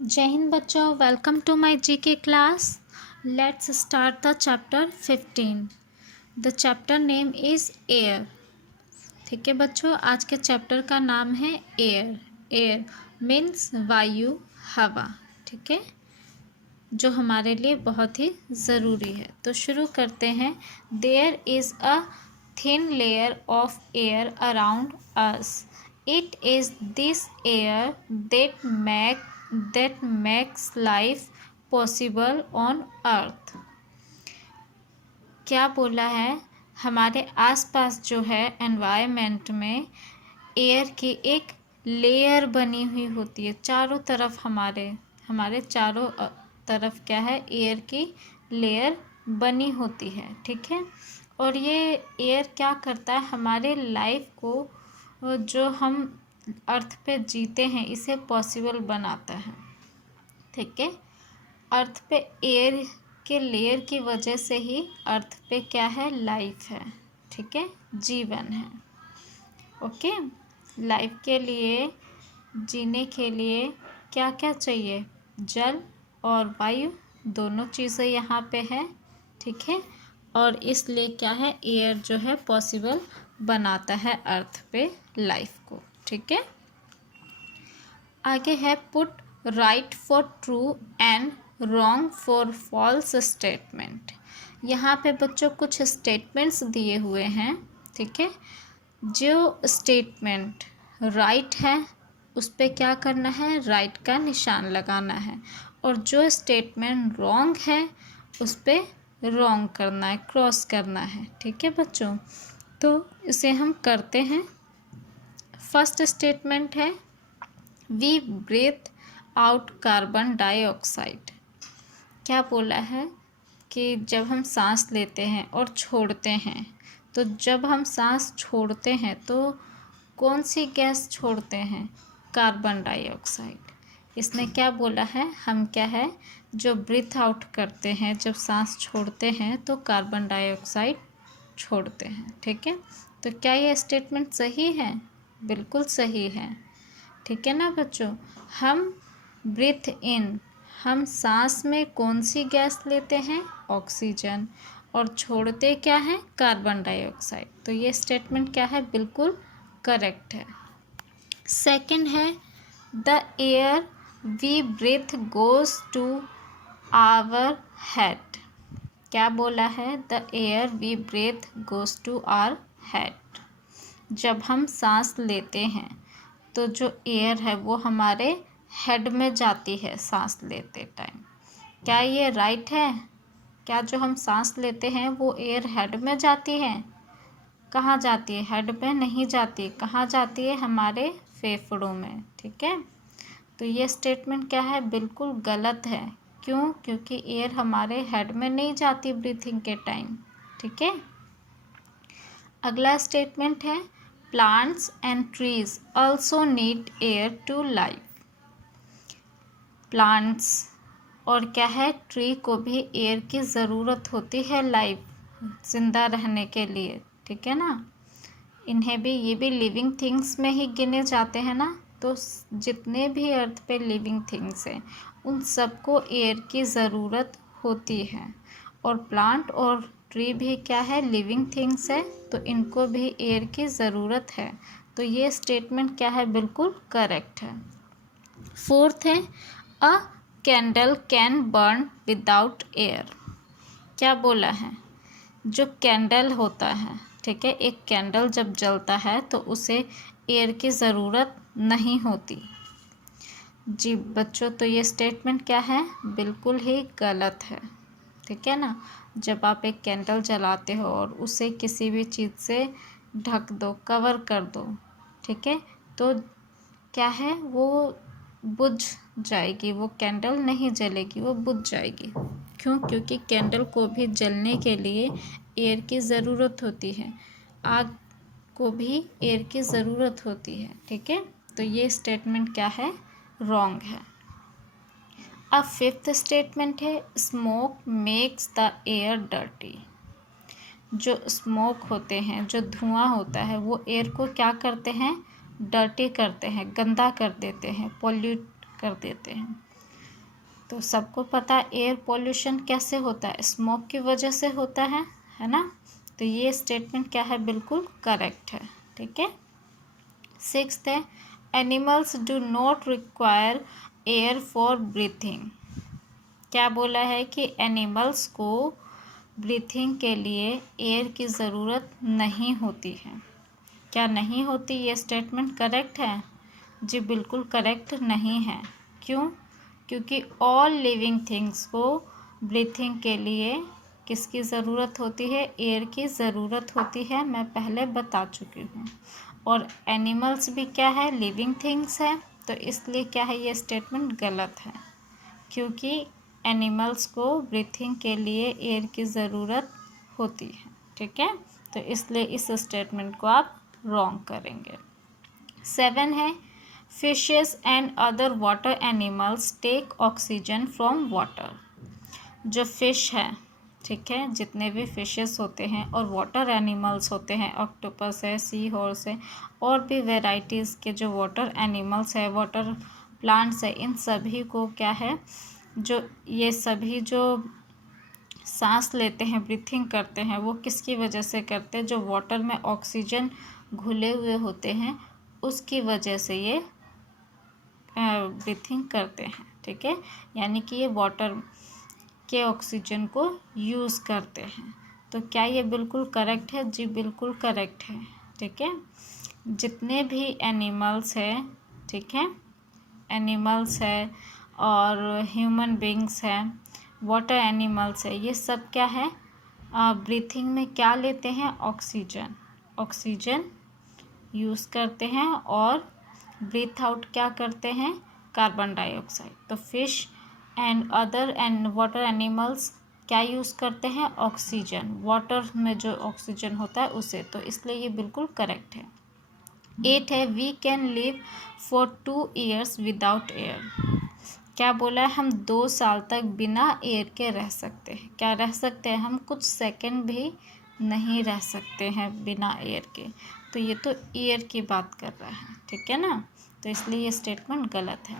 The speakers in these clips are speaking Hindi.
जय हिंद बच्चों, welcome to my GK class. Let's start the chapter 15। The chapter name is air. ठीक है बच्चों, आज के चैप्टर का नाम है एयर। एयर मीन्स वायु, हवा। ठीक है, जो हमारे लिए बहुत ही ज़रूरी है। तो शुरू करते हैं। There is a thin layer of air around us. It is this air that makes life possible on earth। क्या बोला है? हमारे आसपास जो है एनवायरनमेंट में एयर की एक लेयर बनी हुई होती है। चारों तरफ हमारे चारों तरफ क्या है, एयर की लेयर बनी होती है। ठीक है, और ये एयर क्या करता है, हमारे लाइफ को जो हम अर्थ पे जीते हैं इसे पॉसिबल बनाता है। ठीक है, अर्थ पे एयर के लेयर की वजह से ही अर्थ पे क्या है, लाइफ है। ठीक है, जीवन है। ओके, लाइफ के लिए, जीने के लिए क्या क्या चाहिए? जल और वायु, दोनों चीज़ें यहाँ पे है। ठीक है, और इसलिए क्या है, एयर जो है पॉसिबल बनाता है अर्थ पे लाइफ को। ठीक है, आगे है put right for true and wrong for false statement. यहाँ पे बच्चों कुछ स्टेटमेंट्स दिए हुए हैं। ठीक है, जो स्टेटमेंट राइट है उस पर क्या करना है, राइट का निशान लगाना है, और जो स्टेटमेंट रॉन्ग है उस पर रॉन्ग करना है, क्रॉस करना है। ठीक है बच्चों, तो इसे हम करते हैं। फर्स्ट स्टेटमेंट है we breathe out carbon dioxide. क्या बोला है कि जब हम सांस लेते हैं और छोड़ते हैं, तो जब हम सांस छोड़ते हैं तो कौन सी गैस छोड़ते हैं, कार्बन डाइऑक्साइड। इसने क्या बोला है, हम क्या है, जो ब्रीथ आउट करते हैं, जब सांस छोड़ते हैं तो कार्बन डाइऑक्साइड छोड़ते हैं। ठीक है, तो क्या ये स्टेटमेंट सही है? बिल्कुल सही है। ठीक है ना बच्चों, हम ब्रीथ इन, हम सांस में कौन सी गैस लेते हैं, ऑक्सीजन, और छोड़ते क्या है, कार्बन डाइऑक्साइड। तो ये स्टेटमेंट क्या है, बिल्कुल करेक्ट है। सेकंड है the air we breathe goes to our head. क्या बोला है, the air we breathe goes to our head. जब हम सांस लेते हैं तो जो एयर है वो हमारे हेड में जाती है सांस लेते टाइम। क्या ये राइट है? क्या जो हम सांस लेते हैं वो एयर हेड में जाती है? कहाँ जाती है? हेड में नहीं जाती। कहाँ जाती है? हमारे फेफड़ों में। ठीक है, तो ये स्टेटमेंट क्या है, बिल्कुल गलत है। क्यों? क्योंकि एयर हमारे हेड में नहीं जाती ब्रीथिंग के टाइम। ठीक है, अगला स्टेटमेंट है plants and trees also need air to live. Plants और क्या है, ट्री को भी एयर की ज़रूरत होती है लाइव, जिंदा रहने के लिए। ठीक है ना, इन्हें भी, ये भी लिविंग थिंग्स में ही गिने जाते हैं ना। तो जितने भी अर्थ पे लिविंग थिंग्स हैं उन सबको एयर की ज़रूरत होती है, और प्लांट और ट्री भी क्या है, लिविंग थिंग्स है, तो इनको भी एयर की ज़रूरत है। तो ये स्टेटमेंट क्या है, बिल्कुल करेक्ट है। फोर्थ है अ candle can burn without air. क्या बोला है, जो कैंडल होता है, ठीक है, एक कैंडल जब जलता है तो उसे एयर की ज़रूरत नहीं होती। जी बच्चों, तो ये स्टेटमेंट क्या है, बिल्कुल ही गलत है। ठीक है ना, जब आप एक कैंडल जलाते हो और उसे किसी भी चीज़ से ढक दो, कवर कर दो, ठीक है, तो क्या है, वो बुझ जाएगी, वो कैंडल नहीं जलेगी, वो बुझ जाएगी। क्यों? क्योंकि कैंडल को भी जलने के लिए एयर की ज़रूरत होती है, आग को भी एयर की ज़रूरत होती है। ठीक है, तो ये स्टेटमेंट क्या है, रॉन्ग है। अब फिफ्थ स्टेटमेंट है smoke makes the air dirty. जो स्मोक होते हैं, जो धुआं होता है, वो एयर को क्या करते हैं, डर्टी करते हैं, गंदा कर देते हैं, पॉल्यूट कर देते हैं। तो सबको पता एयर पोल्यूशन कैसे होता है, स्मोक की वजह से होता है ना। तो ये स्टेटमेंट क्या है, बिल्कुल करेक्ट है। ठीक है। 6th है, animals do not require air for breathing. क्या बोला है कि एनिमल्स को ब्रीथिंग के लिए एयर की ज़रूरत नहीं होती है। क्या नहीं होती, ये स्टेटमेंट करेक्ट है? जी बिल्कुल करेक्ट नहीं है। क्यों? क्योंकि ऑल लिविंग थिंग्स को ब्रीथिंग के लिए किसकी ज़रूरत होती है, एयर की ज़रूरत होती है, मैं पहले बता चुकी हूँ। और एनिमल्स भी क्या है, लिविंग थिंग्स है, तो इसलिए क्या है, ये स्टेटमेंट गलत है, क्योंकि एनिमल्स को ब्रीथिंग के लिए एयर की ज़रूरत होती है। ठीक है, तो इसलिए इस स्टेटमेंट को आप रॉन्ग करेंगे। 7 है, fishes and other water animals take oxygen from water. जो फिश है, ठीक है, जितने भी फिशेस होते हैं और वाटर एनिमल्स होते हैं, ऑक्टोपस है, सी हॉर्स है, और भी वेराइटीज़ के जो वाटर एनिमल्स है, वाटर प्लांट्स है, इन सभी को क्या है, जो ये सभी जो सांस लेते हैं, ब्रीथिंग करते हैं, वो किसकी वजह से करते हैं, जो वाटर में ऑक्सीजन घुले हुए होते हैं उसकी वजह से ये ब्रीथिंग करते हैं। ठीक है, यानी कि ये वाटर के ऑक्सीजन को यूज़ करते हैं। तो क्या ये बिल्कुल करेक्ट है? जी बिल्कुल करेक्ट है। ठीक है, जितने भी एनिमल्स है, ठीक है, एनिमल्स है और ह्यूमन बींग्स है, वाटर एनिमल्स है, ये सब क्या है, ब्रीथिंग में क्या लेते हैं, ऑक्सीजन। ऑक्सीजन यूज़ करते हैं और ब्रीथ आउट क्या करते हैं, कार्बन डाइऑक्साइड। तो fish and other and water animals क्या यूज़ करते हैं, ऑक्सीजन, वाटर में जो ऑक्सीजन होता है उसे। तो इसलिए ये बिल्कुल करेक्ट है। 8 है, we can live for 2 years without air. क्या बोला है, हम 2 साल तक बिना एयर के रह सकते हैं। क्या रह सकते हैं, हम कुछ सेकंड भी नहीं रह सकते हैं बिना एयर के। तो ये तो एयर की बात कर रहा है, ठीक है ना, तो इसलिए ये स्टेटमेंट गलत है।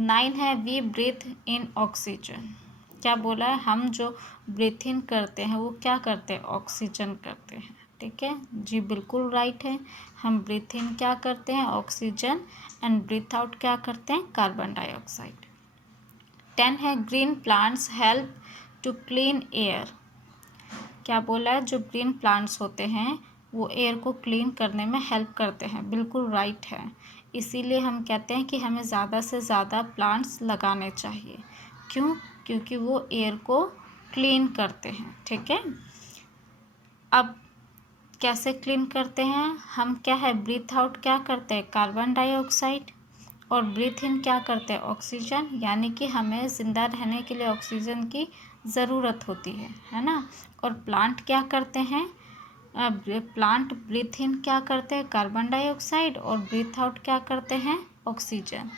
9 है, वी ब्रीथ इन ऑक्सीजन। क्या बोला है, हम जो ब्रीथ इन करते हैं वो क्या करते हैं, ऑक्सीजन करते हैं। ठीक है, जी बिल्कुल राइट है, हम ब्रीथ इन क्या करते हैं, ऑक्सीजन, एंड ब्रीथ आउट क्या करते हैं, कार्बन डाइऑक्साइड। 10 है, green plants help to clean air. क्या बोला है, जो ग्रीन प्लांट्स होते हैं वो एयर को क्लीन करने में हेल्प करते हैं। बिल्कुल राइट है, इसीलिए हम कहते हैं कि हमें ज़्यादा से ज़्यादा प्लांट्स लगाने चाहिए। क्यों? क्योंकि वो एयर को क्लीन करते हैं। ठीक है, अब कैसे क्लीन करते हैं, हम क्या है, ब्रीथ आउट क्या करते हैं, कार्बन डाइऑक्साइड, और ब्रीथ इन क्या करते हैं, ऑक्सीजन। यानी कि हमें ज़िंदा रहने के लिए ऑक्सीजन की ज़रूरत होती है ना। और प्लांट क्या करते हैं, प्लांट ब्रीथ इन क्या करते हैं, कार्बन डाइऑक्साइड, और ब्रीथ आउट क्या करते हैं, ऑक्सीजन।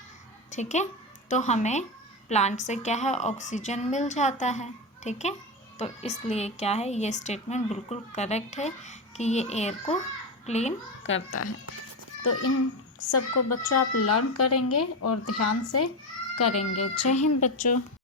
ठीक है, तो हमें प्लांट से क्या है, ऑक्सीजन मिल जाता है। ठीक है, तो इसलिए क्या है, ये स्टेटमेंट बिल्कुल करेक्ट है कि ये एयर को क्लीन करता है। तो इन सबको बच्चों आप लर्न करेंगे और ध्यान से करेंगे। जय हिंद बच्चों।